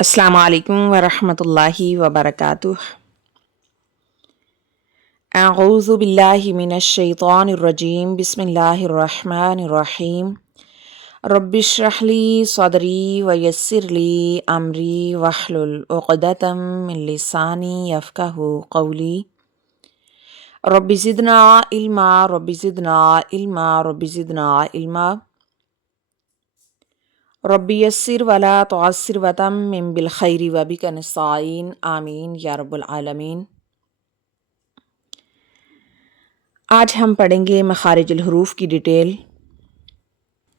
السلام علیکم ورحمۃ اللہ وبرکاتہ۔ اعوذ باللہ من الشیطان الرجیم، بسم اللہ الرحمن الرحیم۔ رب اشرح لی صدری ویسر لی امری واحلل عقدۃ من لسانی یفقہوا قولی۔ رب زدنا علما رب زدنا علما رب زدنا علما۔ رب یسر ولا تعسر وتمم بالخیر وبک نستعین، آمین یا رب العالمین۔ آج ہم پڑھیں گے مخارج الحروف کی ڈیٹیل۔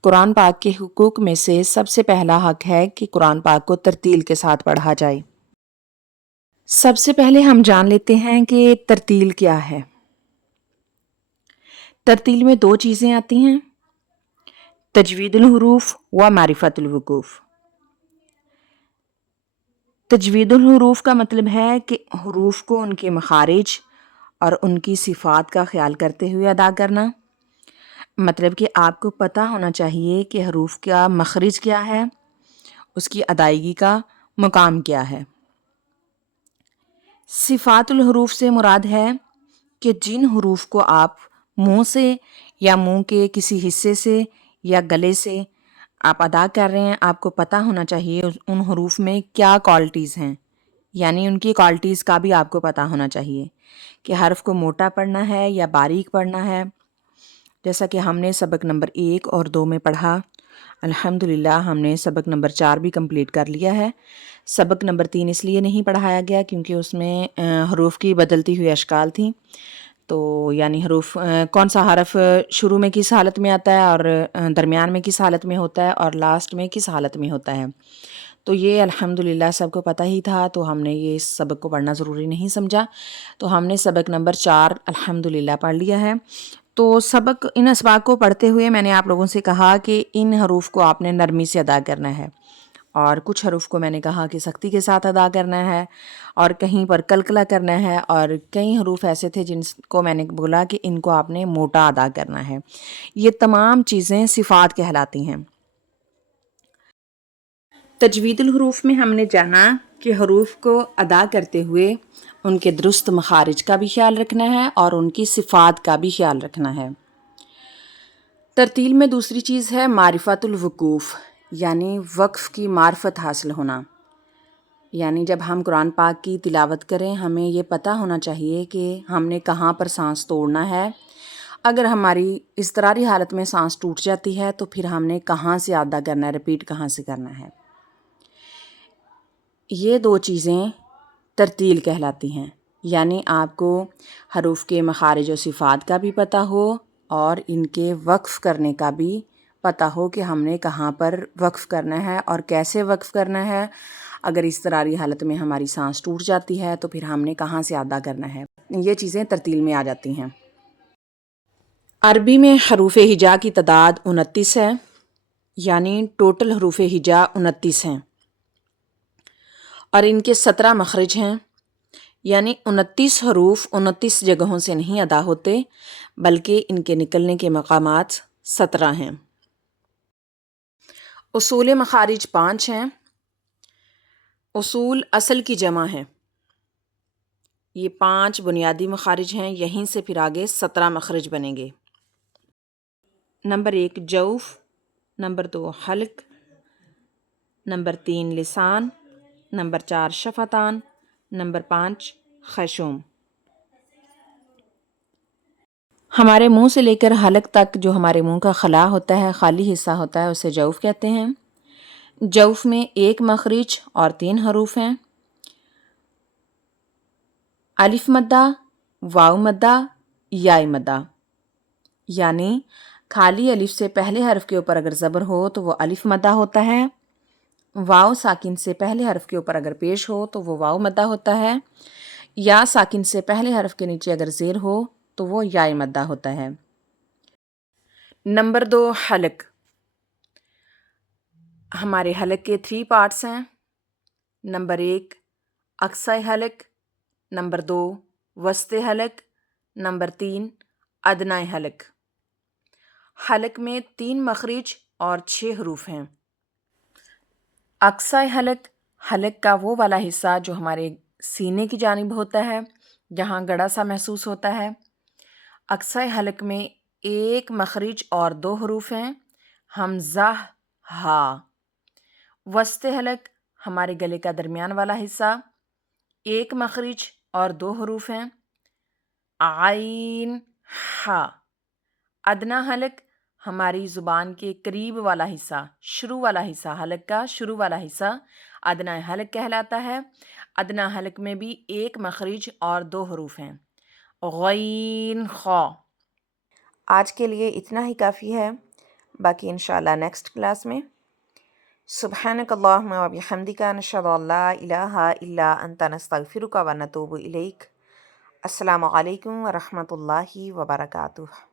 قرآن پاک کے حقوق میں سے سب سے پہلا حق ہے کہ قرآن پاک کو ترتیل کے ساتھ پڑھا جائے۔ سب سے پہلے ہم جان لیتے ہیں کہ ترتیل کیا ہے۔ ترتیل میں دو چیزیں آتی ہیں، تجوید الحروف و معرفت الوقوف۔ تجوید الحروف کا مطلب ہے کہ حروف کو ان کے مخارج اور ان کی صفات کا خیال کرتے ہوئے ادا کرنا، مطلب کہ آپ کو پتہ ہونا چاہیے کہ حروف کا مخرج کیا ہے، اس کی ادائیگی کا مقام کیا ہے۔ صفات الحروف سے مراد ہے کہ جن حروف کو آپ منہ سے یا منہ کے کسی حصے سے یا گلے سے آپ ادا کر رہے ہیں، آپ کو پتہ ہونا چاہیے ان حروف میں کیا کوالٹیز ہیں، یعنی ان کی کوالٹیز کا بھی آپ کو پتہ ہونا چاہیے کہ حرف کو موٹا پڑھنا ہے یا باریک پڑھنا ہے۔ جیسا کہ ہم نے سبق نمبر 1 اور 2 میں پڑھا، الحمدللہ ہم نے سبق نمبر 4 بھی کمپلیٹ کر لیا ہے۔ سبق نمبر 3 اس لیے نہیں پڑھایا گیا کیونکہ اس میں حروف کی بدلتی ہوئی اشکال تھیں، تو یعنی حروف کون سا حرف شروع میں کس حالت میں آتا ہے اور درمیان میں کس حالت میں ہوتا ہے اور لاسٹ میں کس حالت میں ہوتا ہے، تو یہ الحمدللہ سب کو پتہ ہی تھا، تو ہم نے یہ اس سبق کو پڑھنا ضروری نہیں سمجھا، تو ہم نے سبق نمبر 4 الحمدللہ پڑھ لیا ہے۔ تو سبق ان اسباق کو پڑھتے ہوئے میں نے آپ لوگوں سے کہا کہ ان حروف کو آپ نے نرمی سے ادا کرنا ہے، اور کچھ حروف کو میں نے کہا کہ سختی کے ساتھ ادا کرنا ہے، اور کہیں پر کلکلا کرنا ہے، اور کئی حروف ایسے تھے جن کو میں نے بولا کہ ان کو آپ نے موٹا ادا کرنا ہے۔ یہ تمام چیزیں صفات کہلاتی ہیں۔ تجوید الحروف میں ہم نے جانا کہ حروف کو ادا کرتے ہوئے ان کے درست مخارج کا بھی خیال رکھنا ہے اور ان کی صفات کا بھی خیال رکھنا ہے۔ ترتیل میں دوسری چیز ہے معرفت الوقوف، یعنی وقف کی معرفت حاصل ہونا، یعنی جب ہم قرآن پاک کی تلاوت کریں ہمیں یہ پتہ ہونا چاہیے کہ ہم نے کہاں پر سانس توڑنا ہے۔ اگر ہماری اضطراری حالت میں سانس ٹوٹ جاتی ہے تو پھر ہم نے کہاں سے ادا کرنا ہے، ریپیٹ کہاں سے کرنا ہے۔ یہ دو چیزیں ترتیل کہلاتی ہیں، یعنی آپ کو حروف کے مخارج و صفات کا بھی پتہ ہو اور ان کے وقف کرنے کا بھی پتہ ہو کہ ہم نے کہاں پر وقف کرنا ہے اور کیسے وقف کرنا ہے۔ اگر اضطراری حالت میں ہماری سانس ٹوٹ جاتی ہے تو پھر ہم نے کہاں سے ادا کرنا ہے، یہ چیزیں ترتیل میں آ جاتی ہیں۔ عربی میں حروف ہجا کی تعداد 29 ہے، یعنی ٹوٹل حروف ہجا 29 ہیں، اور ان کے 17 مخرج ہیں، یعنی 29 حروف 29 جگہوں سے نہیں ادا ہوتے بلکہ ان کے نکلنے کے مقامات 17 ہیں۔ اصول مخارج 5 ہیں۔ اصول اصل کی جمع ہے، یہ 5 بنیادی مخارج ہیں، یہیں سے پھر آگے 17 مخرج بنیں گے۔ نمبر 1 جوف، نمبر 2 حلق، نمبر 3 لسان، نمبر 4 شفتان، نمبر 5 خشوم۔ ہمارے منہ سے لے کر حلق تک جو ہمارے منہ کا خلا ہوتا ہے، خالی حصہ ہوتا ہے، اسے جوف کہتے ہیں۔ جوف میں 1 مخرج اور 3 حروف ہیں، الف مدہ، واو مدہ، یا مدہ، یعنی خالی الف سے پہلے حرف کے اوپر اگر زبر ہو تو وہ الف مدہ ہوتا ہے، واو ساکن سے پہلے حرف کے اوپر اگر پیش ہو تو وہ واو مدہ ہوتا ہے، یا ساکن سے پہلے حرف کے نیچے اگر زیر ہو تو وہ یا مدہ ہوتا ہے۔ نمبر 2 حلق، ہمارے حلق کے 3 پارٹس ہیں۔ نمبر 1 اقصی حلق، نمبر 2 وسط حلق، نمبر 3 ادنی حلق۔ حلق میں 3 مخرج اور 6 حروف ہیں۔ اقصی حلق حلق کا وہ والا حصہ جو ہمارے سینے کی جانب ہوتا ہے، جہاں گڑا سا محسوس ہوتا ہے۔ اقصی حلق میں ایک مخرج اور 2 حروف ہیں، حمزہ ہا۔ وسط حلق ہمارے گلے کا درمیان والا حصہ، ایک مخرج اور 2 حروف ہیں، عین ہا۔ ادنیٰ حلق ہماری زبان کے قریب والا حصہ، شروع والا حصہ، حلق کا شروع والا حصہ ادنیٰ حلق کہلاتا ہے۔ ادنیٰ حلق میں بھی ایک مخرج اور 2 حروف ہیں، غین خا۔ آج کے لیے اتنا ہی کافی ہے، باقی انشاءاللہ نیکسٹ کلاس میں۔ سبحانک اللہم و بحمدک نشہد ان لا الہ الا انت نستغفرک و نتوب الیک۔ السلام علیکم ورحمۃ اللہ وبرکاتہ۔